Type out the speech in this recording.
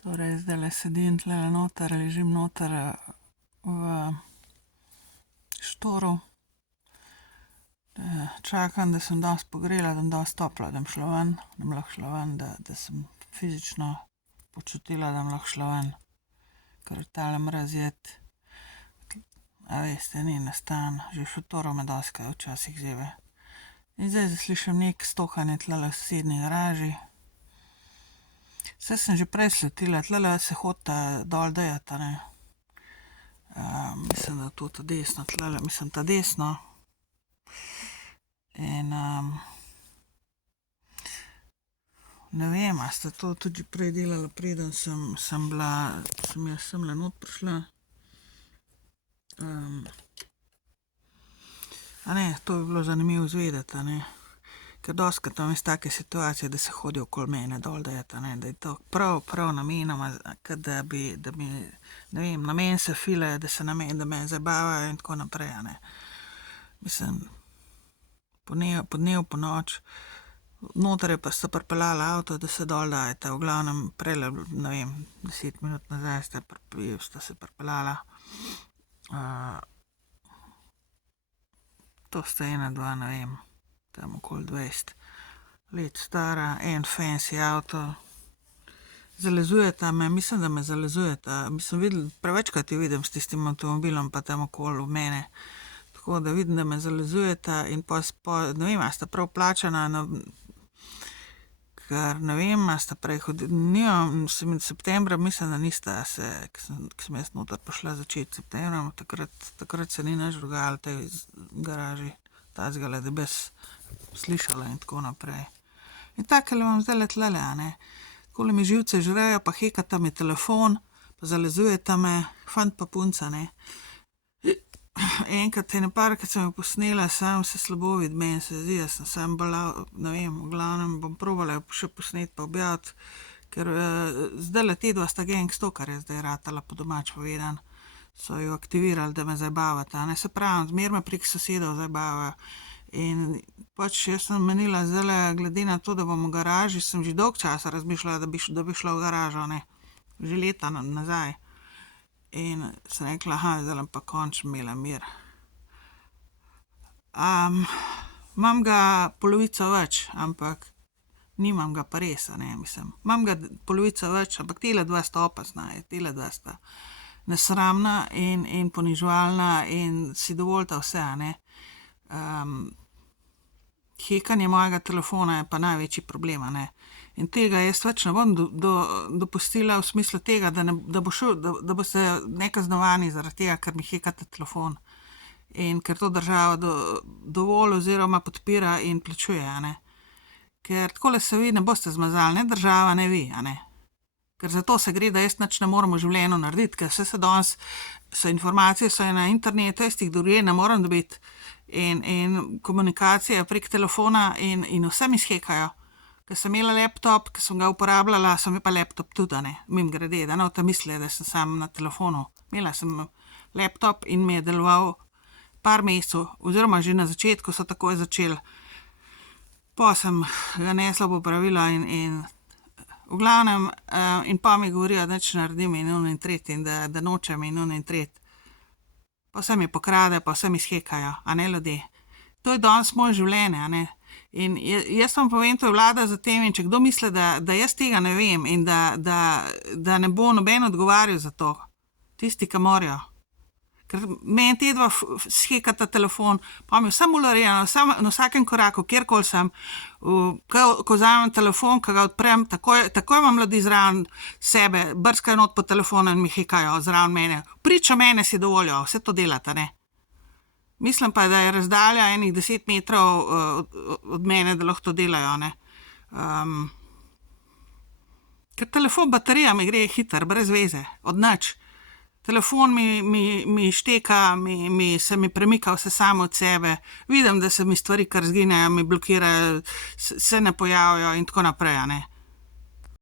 Torej, zdajle sedim tlele noter, ležim noter v štoru. Čakam, da sem dosti pogrela, da bom dosti topla, da bom šla ven, da bom lahko šla ven, da sem fizično počutila, da bom lahko šla ven. Ker tale mraz jed, a veste, ni enostaven. Že v šotoru me dostikrat včasih zebe. In zdaj zaslišim neko stokanje tlele v sosednji garaži. Saj sem že prej slutila, tlele se hodita dol dejat, a ne. Mislim, da to ta desno, tlele, mislim ta desno. In ne vem, a sta to tudi že prej delala, preden sem jaz semle not prišla. A ne, to bi bilo zanimivo izvedeti, a ne. Ker dostikrat imam jaz take situacije, da se hodijo okoli mene dol dejat, a ne, da je to prav namenoma, ke da bi, ne vem, na meni se filajo, da me zabavajo in tako naprej, a ne. Mislim, po dnevu, po noč, noter pa sta pripeljala avto, da se dol dajeta. V glavnem, prejle, ne vem, 10 minut nazaj sta se pripeljala. To sta ena, dva, ne vem, tam okoli 20 let stara, en fancy avto. Zalezujeta me, mislim, da me zalezujeta. Mislim, prevečkrat jo vidim s tistim avtomobilom pa tam okoli mene. Tako da vidim, da me zalezujeta in ne vem, a sta prav plačana, ker ne vem, a sta prej hodila, septembra mislim, da nista se, ko sem jaz noter prišla začeti septembra, takrat se ni nič dogajalo v tej garaži, tazgale, da bi jaz slišala in tako naprej. In takole imam zdajle tlele, a ne. Takole mi živce žrejo, pa hekata mi telefon, pa zalezujeta me, fant pa punca, ne. Enkrat, parkrat sem jo posnela, samo se slabo vidi, meni se zdi, da sem samo bolj, ne vem, v glavnem bom probala jo še posnet pa objaviti, ker zdajle te dva sta gangstokerja zdaj ratala, po domače povedano. So jo aktivirali, da me zabavata, a ne, se pravi, zmeraj me prek sosedov zabavajo. In pač jaz sem menila zdajle, glede na to, da bom v garaži, sem že dolgo časa razmišljala, da bi šla v garažo, ne, že leta nazaj. In sem rekla, zdajle pa končno imela mir. Imam ga polovico več, ampak nimam ga pa res, a ne, mislim. Imam ga polovico več, ampak tile dva sta opasna, tile dva sta nesramna in poniževalna in si dovolita vse, a ne. Hekanje mojega telefona je pa največji problem, a ne. In tega jaz več ne bom dopustila v smislu tega, da boste nekaznovani zaradi tega, ker mi hekate telefon. In ker to država dovolj oziroma podpira in plačuje, a ne. Ker takole se vi ne boste zmazali, ne država, ne vi, a ne. Ker zato se gre, da jaz nič ne morem v življenju narediti, ker vse se danes, informacije so na internetu, jaz jih drugje ne morem dobiti. In komunikacija prek telefona in vse mi shekajo. Ker sem imela laptop, ki sem ga uporabljala, sem imela pa laptop tudi, a ne, mimogrede, da ne boste mislili, da sem samo na telefonu. Imela sem laptop in mi je deloval par mesecev, oziroma že na začetku so takoj začeli. Po sem ga nesla popravila in v glavnem, in pa mi govorijo, da nič naredim in ono in tretje in da nočem in ono in tretje. Pa vse mi pokrade, pa vse mi shekajo, a ne, ljudje. To je danes moje življenje, a ne. In jaz vam povem, to je vlada za tem in če kdo misli, da jaz tega ne vem in da ne bo noben odgovarjal za to, tisti, ki morajo. Ker meni te dva shekata telefon, pa mi vse mularija, na vsakem koraku, kjerkoli sem, ko vzamem telefon, ko ga odprem, takoj imam ljudi zraven sebe, brskajo not po telefonu in mi hekajo zraven mene. Priča mene si dovolijo, vse to delata, ne. Mislim pa, da je razdalja enih 10 metrov od mene, da lahko to delajo, ne. Ker telefon, baterija mi gre hitro, brez veze, od nič. Telefon mi šteka, se mi premika vse samo od sebe, vidim, da se mi stvari kar zginejo, mi blokirajo, se ne pojavijo in tako naprej, a ne.